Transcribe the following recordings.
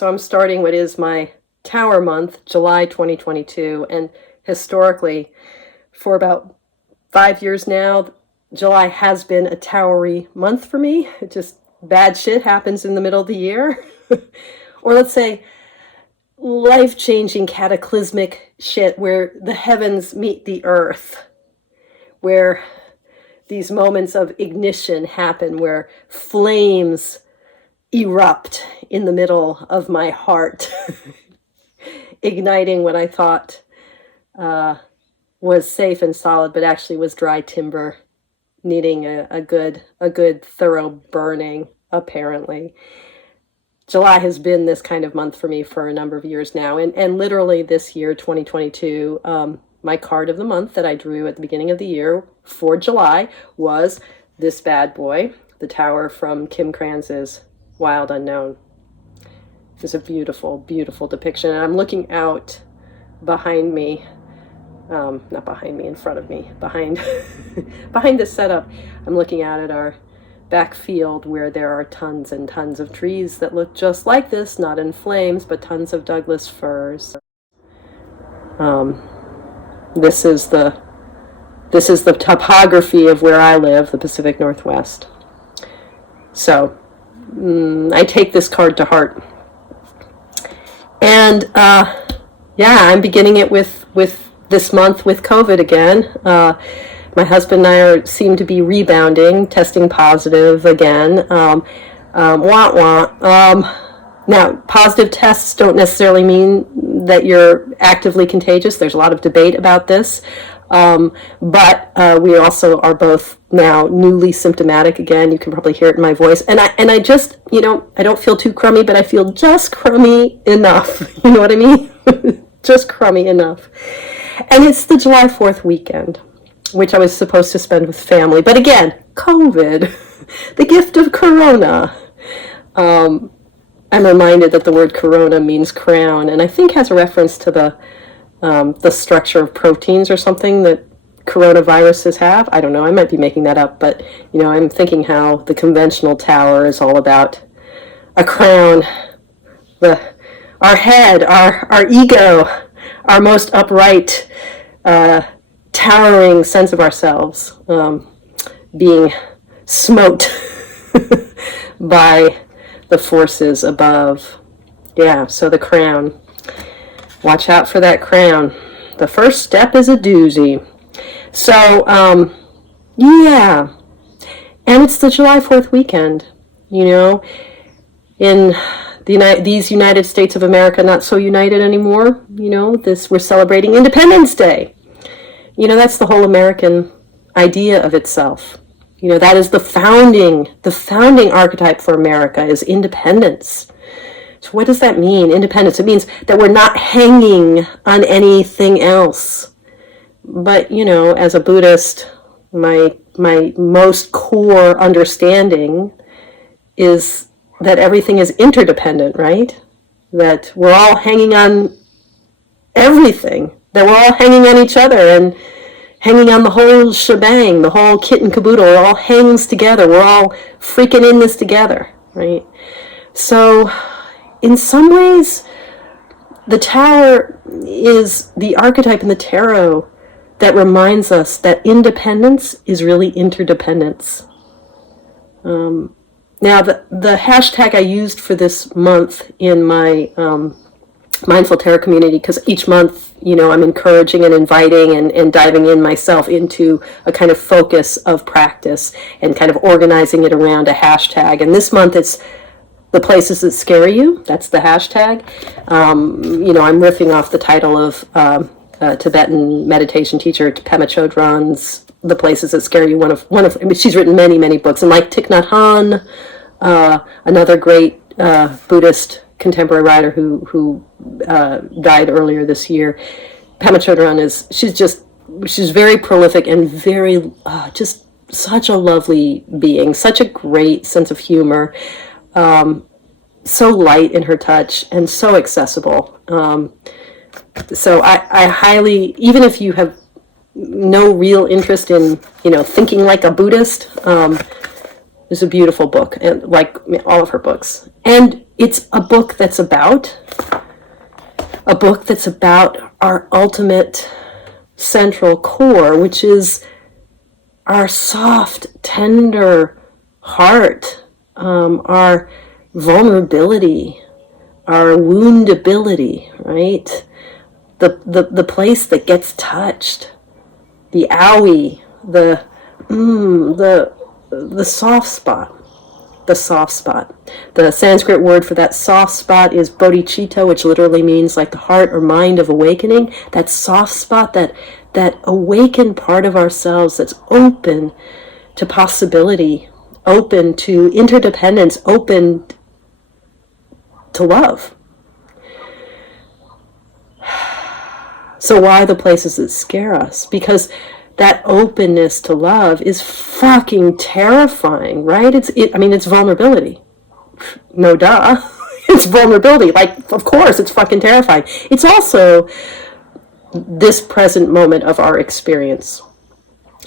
So I'm starting what is my Tower month, July 2022, and historically, for about 5 years now, July has been a towery month for me. It just, bad shit happens in the middle of the year. Or let's say life-changing cataclysmic shit where the heavens meet the earth, where these moments of ignition happen, where flames erupt in the middle of my heart, igniting what I thought was safe and solid, but actually was dry timber, needing a good thorough burning, apparently. July has been this kind of month for me for a number of years now, and literally this year, 2022, my card of the month that I drew at the beginning of the year for July was this bad boy, the tower from Kim Kranz's Wild Unknown. It's a beautiful, beautiful depiction. And I'm looking out behind me, not behind me, in front of me, behind behind this setup. I'm looking out at our back field where there are tons and tons of trees that look just like this, not in flames, but tons of Douglas firs. This is the topography of where I live, the Pacific Northwest. So I take this card to heart. And yeah, I'm beginning it with this month with COVID again. My husband and I seem to be rebounding, testing positive again. Now, positive tests don't necessarily mean that you're actively contagious. There's a lot of debate about this. But we also are both now newly symptomatic again. You can probably hear it in my voice. And I just, I don't feel too crummy, but I feel just crummy enough. You know what I mean? Just crummy enough. And it's the July 4th weekend, which I was supposed to spend with family. But again, COVID, the gift of Corona. I'm reminded that the word corona means crown, and I think has a reference to the structure of proteins or something that coronaviruses have. I don't know, I might be making that up, but I'm thinking how the conventional tower is all about a crown, our head, our ego, our most upright, towering sense of ourselves being smote by the forces above. Yeah, so the crown. Watch out for that crown. The first step is a doozy. So, yeah. And it's the July 4th weekend. In these United States of America, not so united anymore. We're celebrating Independence Day. That's the whole American idea of itself. That is the founding archetype for America is independence. So what does that mean, independence? It means that we're not hanging on anything else. But, as a Buddhist, my most core understanding is that everything is interdependent, right? That we're all hanging on everything, that we're all hanging on each other and hanging on the whole shebang, the whole kit and caboodle. It all hangs together. We're all freaking in this together, right? So, in some ways, the tower is the archetype in the tarot that reminds us that independence is really interdependence. Now, the hashtag I used for this month in my Mindful Tarot community, because each month, I'm encouraging and inviting and diving in myself into a kind of focus of practice and kind of organizing it around a hashtag. And this month it's the places that scare you. That's the hashtag. I'm riffing off the title of Tibetan meditation teacher Pema Chodron's The Places That Scare You. One of she's written many, many books. And like Thich Nhat Hanh, another great Buddhist contemporary writer who died earlier this year. Pema Chodron she's very prolific and very just such a lovely being, such a great sense of humor, so light in her touch and so accessible. So I highly, even if you have no real interest in thinking like a Buddhist, it's a beautiful book, and like all of her books. And it's a book that's about our ultimate central core, which is our soft, tender heart, our vulnerability, our woundability, right? The place that gets touched, the owie, the soft spot. The soft spot. The Sanskrit word for that soft spot is bodhicitta, which literally means like the heart or mind of awakening. That soft spot, that awakened part of ourselves that's open to possibility, open to interdependence, open to love. So why the places that scare us? Because that openness to love is fucking terrifying, right? It's vulnerability. No duh. It's vulnerability. Like, of course, it's fucking terrifying. It's also this present moment of our experience.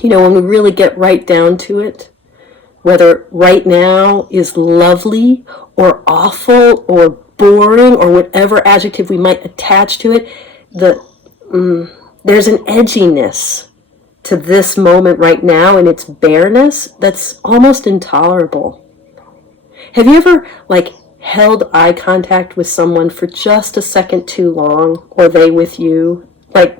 You know, when we really get right down to it, whether right now is lovely or awful or boring or whatever adjective we might attach to it, there's an edginess to this moment right now and its bareness that's almost intolerable. Have you ever held eye contact with someone for just a second too long, or they with you? Like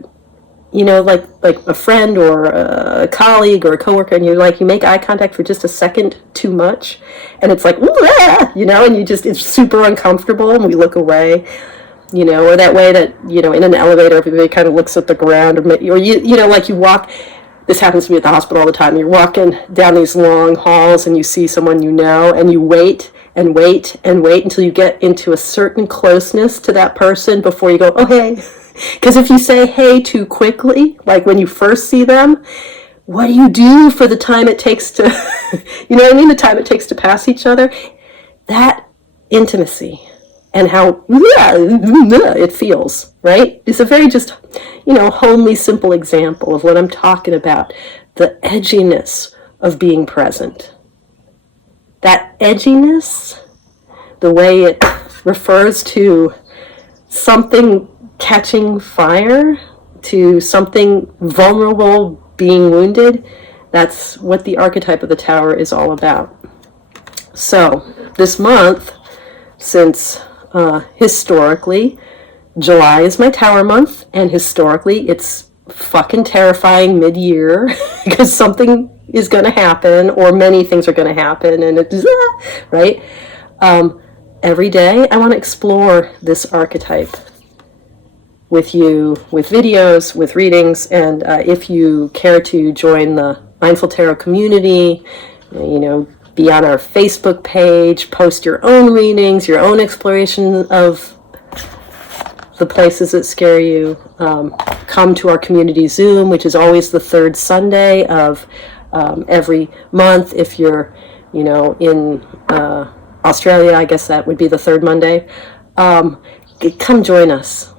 a friend or a colleague or a coworker, and you make eye contact for just a second too much, and it's like, and it's super uncomfortable, and we look away. Or that way that, in an elevator, everybody kind of looks at the ground, or you walk, this happens to me at the hospital all the time, you're walking down these long halls and you see someone and you wait and wait and wait until you get into a certain closeness to that person before you go, oh, hey. Because if you say hey too quickly, like when you first see them, what do you do for the time it takes to, the time it takes to pass each other? That intimacy and how it feels, right? It's a very just, homely, simple example of what I'm talking about. The edginess of being present. That edginess, the way it refers to something catching fire, to something vulnerable being wounded, that's what the archetype of the tower is all about. So, this month, since historically, July is my tower month, and historically it's fucking terrifying mid-year because something is going to happen, or many things are going to happen, and it's right. Every day I want to explore this archetype with you, with videos, with readings, and if you care to join the Mindful Tarot community, be on our Facebook page, post your own readings, your own exploration of the places that scare you. Come to our community Zoom, which is always the third Sunday of every month. If you're, in Australia, I guess that would be the third Monday. Come join us.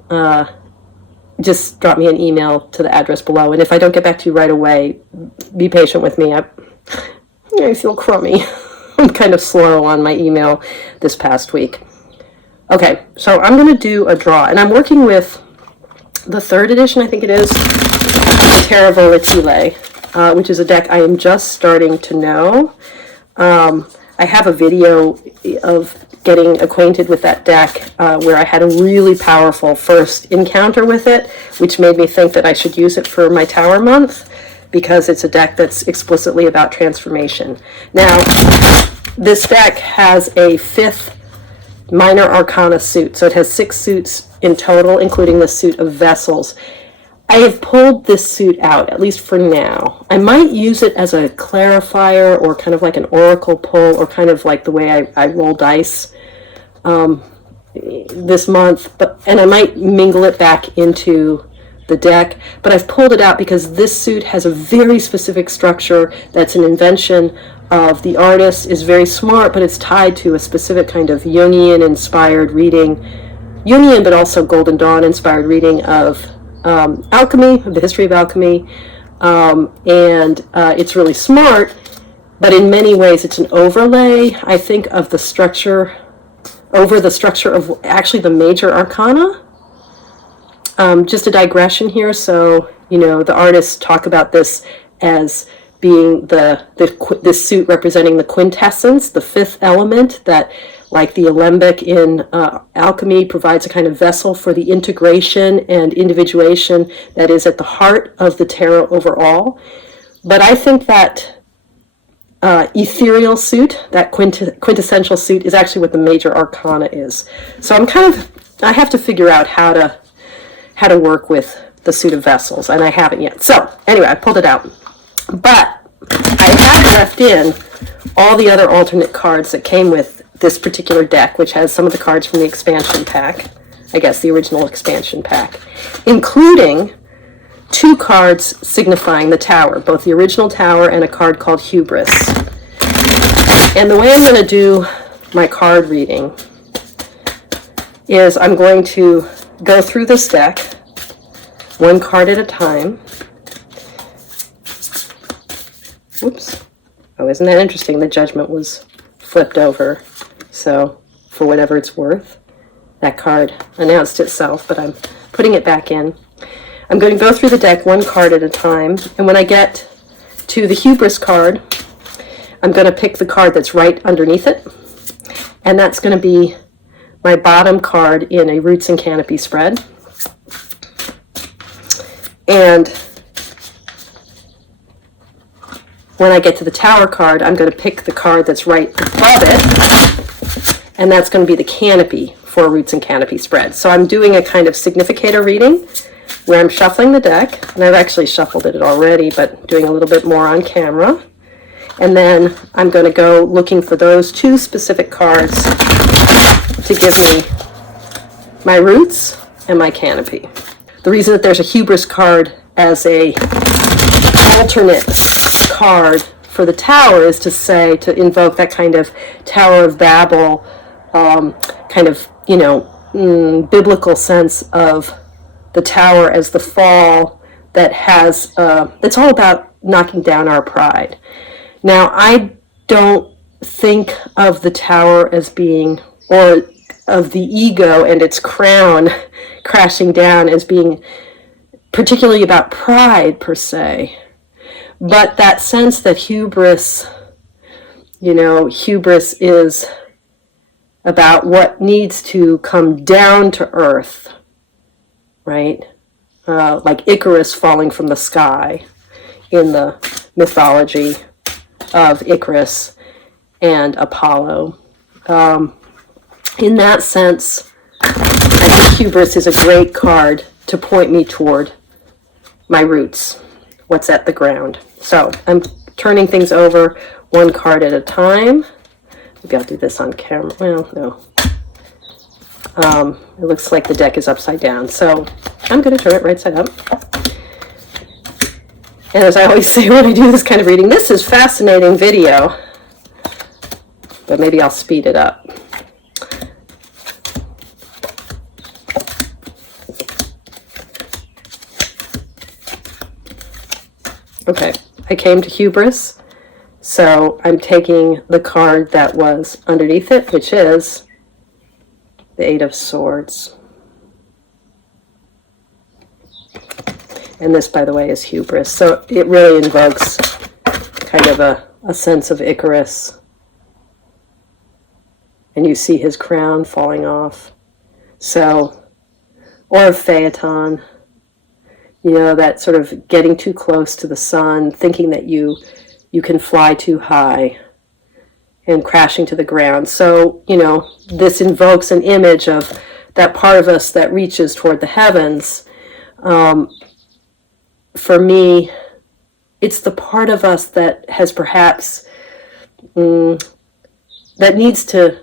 Just drop me an email to the address below. And if I don't get back to you right away, be patient with me. I feel crummy. I'm kind of slow on my email this past week. Okay, so I'm going to do a draw, and I'm working with the third edition, I think it is, Terra Volatile, which is a deck I am just starting to know. I have a video of getting acquainted with that deck where I had a really powerful first encounter with it, which made me think that I should use it for my Tower Month, because it's a deck that's explicitly about transformation. Now, this deck has a 5th minor arcana suit, so it has 6 suits in total, including the suit of vessels. I have pulled this suit out, at least for now. I might use it as a clarifier, or kind of like an oracle pull, or kind of like the way I roll dice this month, and I might mingle it back into the deck, but I've pulled it out because this suit has a very specific structure that's an invention of the artist, is very smart, but it's tied to a specific kind of Jungian inspired reading, Jungian but also Golden Dawn inspired reading of alchemy, of the history of alchemy, and it's really smart, but in many ways it's an overlay, I think, of the structure over the structure of actually the major arcana. Just a digression here. So, the artists talk about this as being this suit representing the quintessence, the fifth element that, like the alembic in alchemy, provides a kind of vessel for the integration and individuation that is at the heart of the tarot overall. But I think that ethereal suit, that quintessential suit, is actually what the major arcana is. So I have to figure out how to work with the suit of vessels, and I haven't yet. So anyway, I pulled it out. But I have left in all the other alternate cards that came with this particular deck, which has some of the cards from the expansion pack, I guess the original expansion pack, including 2 cards signifying the tower, both the original tower and a card called Hubris. And the way I'm going to do my card reading is I'm going to go through this deck, one card at a time. Whoops. Oh, isn't that interesting? The Judgment was flipped over. So, for whatever it's worth, that card announced itself, but I'm putting it back in. I'm going to go through the deck one card at a time, and when I get to the Hubris card, I'm going to pick the card that's right underneath it, and that's going to be my bottom card in a Roots and Canopy spread. And when I get to the Tower card, I'm going to pick the card that's right above it, and that's going to be the Canopy for a Roots and Canopy spread. So I'm doing a kind of significator reading where I'm shuffling the deck, and I've actually shuffled it already, but doing a little bit more on camera. And then I'm going to go looking for those 2 specific cards to give me my Roots and my Canopy. The reason that there's a Hubris card as a alternate card for the Tower is to invoke that kind of Tower of Babel, kind of, biblical sense of the Tower as the fall that has, that's all about knocking down our pride. Now, I don't think of the Tower as being, or of the ego and its crown crashing down as being particularly about pride per se. But that sense that hubris is about what needs to come down to earth, right? Like Icarus falling from the sky in the mythology of Icarus and Apollo. In that sense, I think hubris is a great card to point me toward my roots, what's at the ground. So I'm turning things over one card at a time. Maybe I'll do this on camera. Well, no. It looks like the deck is upside down, so I'm going to turn it right side up. And as I always say when I do this kind of reading, this is fascinating video, but maybe I'll speed it up. Okay, I came to hubris, so I'm taking the card that was underneath it, which is the Eight of Swords. And this, by the way, is hubris. So it really invokes kind of a sense of Icarus. And you see his crown falling off. So, or of Phaeton. You know, that sort of getting too close to the sun, thinking that you can fly too high and crashing to the ground. So, you know, this invokes an image of that part of us that reaches toward the heavens. For me, it's the part of us that has perhaps, that needs to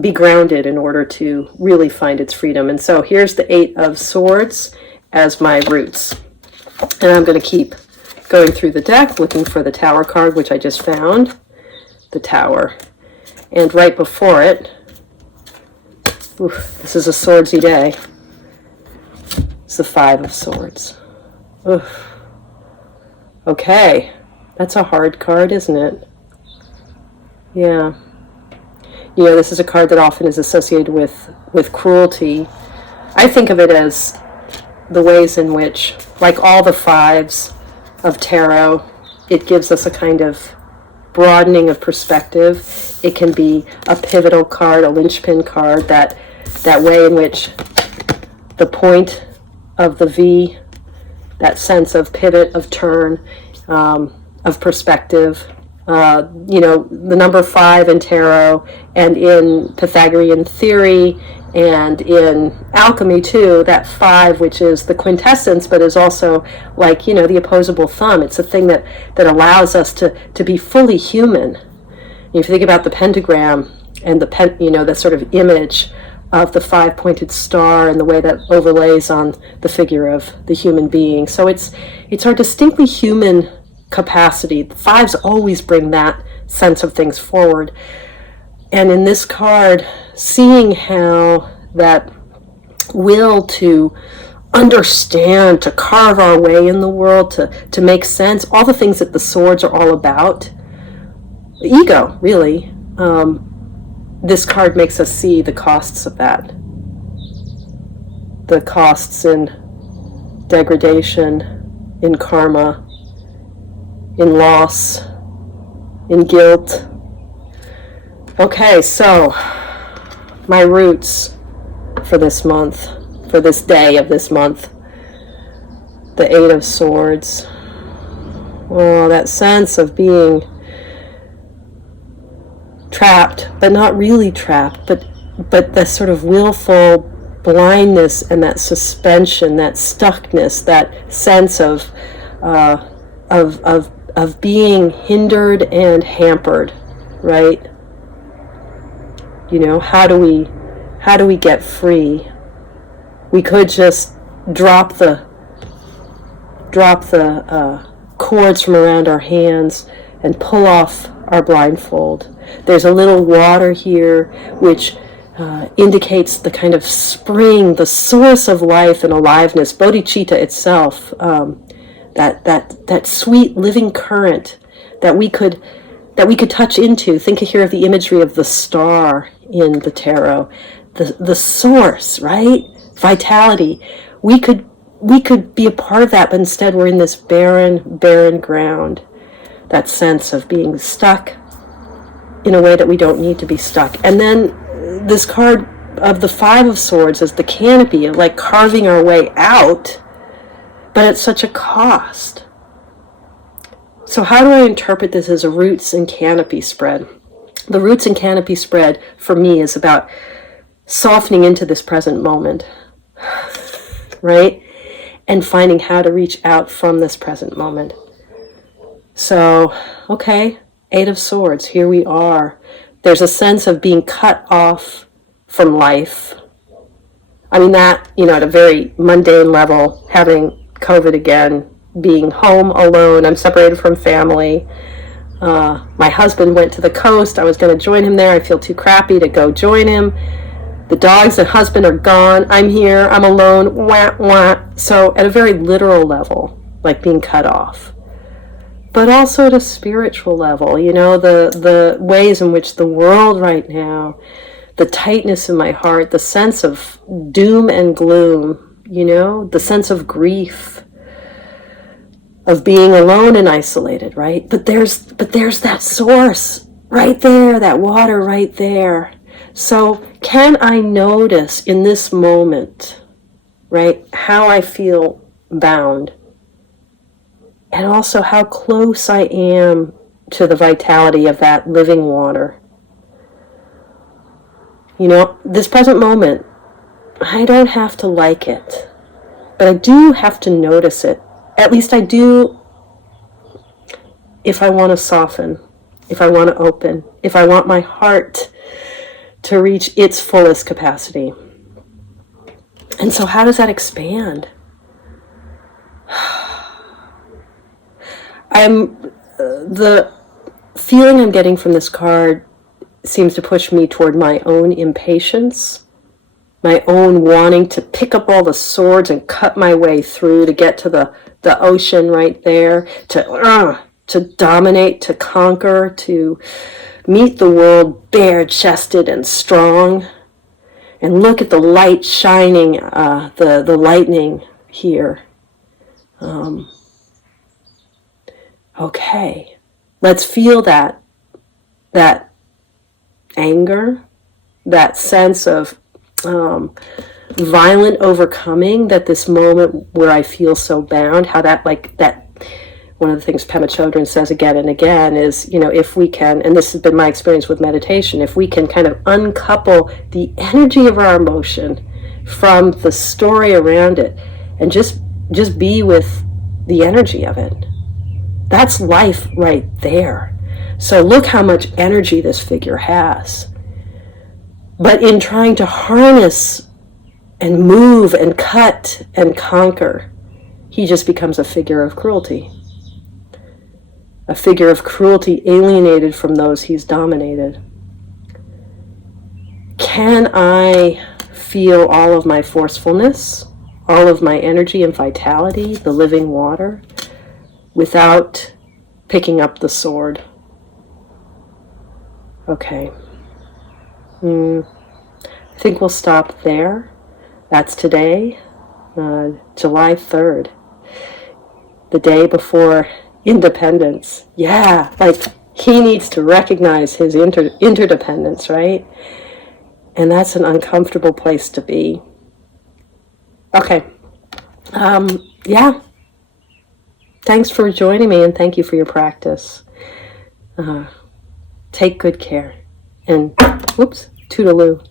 be grounded in order to really find its freedom. And so here's the Eight of Swords as my roots. And I'm going to keep going through the deck, looking for the Tower card, which I just found, the Tower. And right before it, this is a swordsy day, it's the Five of Swords. Oof. Okay, that's a hard card, isn't it? Yeah. This is a card that often is associated with cruelty. I think of it as the ways in which, like all the fives of tarot, it gives us a kind of broadening of perspective. It can be a pivotal card, a linchpin card, that way in which the point of the V, that sense of pivot, of turn, of perspective. The number 5 in tarot and in Pythagorean theory and in alchemy too, that 5, which is the quintessence, but is also like, the opposable thumb. It's a thing that allows us to be fully human. If you think about the pentagram and the sort of image of the 5-pointed star and the way that overlays on the figure of the human being. So it's our distinctly human capacity. The 5s always bring that sense of things forward. And in this card, seeing how that will to understand, to carve our way in the world, to make sense, all the things that the swords are all about, the ego, really, this card makes us see the costs of that. The costs in degradation, in karma, in loss, in guilt. Okay, so my roots for this month, for this day of this month, the 8 of Swords. Oh, that sense of being trapped, but not really trapped, but the sort of willful blindness and that suspension, that stuckness, that sense of being hindered and hampered, right? How do we get free? We could just drop the cords from around our hands and pull off our blindfold. There's a little water here which indicates the kind of spring, the source of life and aliveness, bodhicitta itself, that sweet living current that we could touch into. Think here of the imagery of the star in the tarot, the source, right? Vitality. We could be a part of that, but instead we're in this barren ground. That sense of being stuck in a way that we don't need to be stuck. And then this card of the 5 of Swords is the canopy, like carving our way out, but at such a cost. So how do I interpret this as a roots and canopy spread? The roots and canopy spread for me is about softening into this present moment, right? And finding how to reach out from this present moment. So, okay, 8 of Swords, here we are. There's a sense of being cut off from life. I mean that, at a very mundane level, having COVID again, being home alone, I'm separated from family. My husband went to the coast. I was going to join him there. I feel too crappy to go join him. The dogs and husband are gone. I'm here. I'm alone. Wah, wah. So at a very literal level, like being cut off. But also at a spiritual level, the ways in which the world right now, the tightness in my heart, the sense of doom and gloom, the sense of grief, of being alone and isolated, right? But there's that source right there, that water right there. So can I notice in this moment, right, how I feel bound? And also how close I am to the vitality of that living water. This present moment, I don't have to like it, but I do have to notice it. At least I do if I want to soften, if I want to open, if I want my heart to reach its fullest capacity. And so how does that expand? The feeling I'm getting from this card seems to push me toward my own impatience, my own wanting to pick up all the swords and cut my way through to get to the ocean right there, to dominate, to conquer, to meet the world bare-chested and strong, and look at the light shining, the lightning here. Okay, let's feel that anger, that sense of violent overcoming, that this moment where I feel so bound, how that, one of the things Pema Chodron says again and again is, if we can, and this has been my experience with meditation, if we can kind of uncouple the energy of our emotion from the story around it and just be with the energy of it, that's life right there. So look how much energy this figure has. But in trying to harness and move and cut and conquer, he just becomes a figure of cruelty. A figure of cruelty alienated from those he's dominated. Can I feel all of my forcefulness, all of my energy and vitality, the living water, without picking up the sword? Okay. I think we'll stop there. That's today, July 3rd, the day before Independence. Yeah, he needs to recognize his interdependence, right? And that's an uncomfortable place to be. Okay. Yeah. Thanks for joining me, and thank you for your practice. Take good care. And, whoops, toodaloo.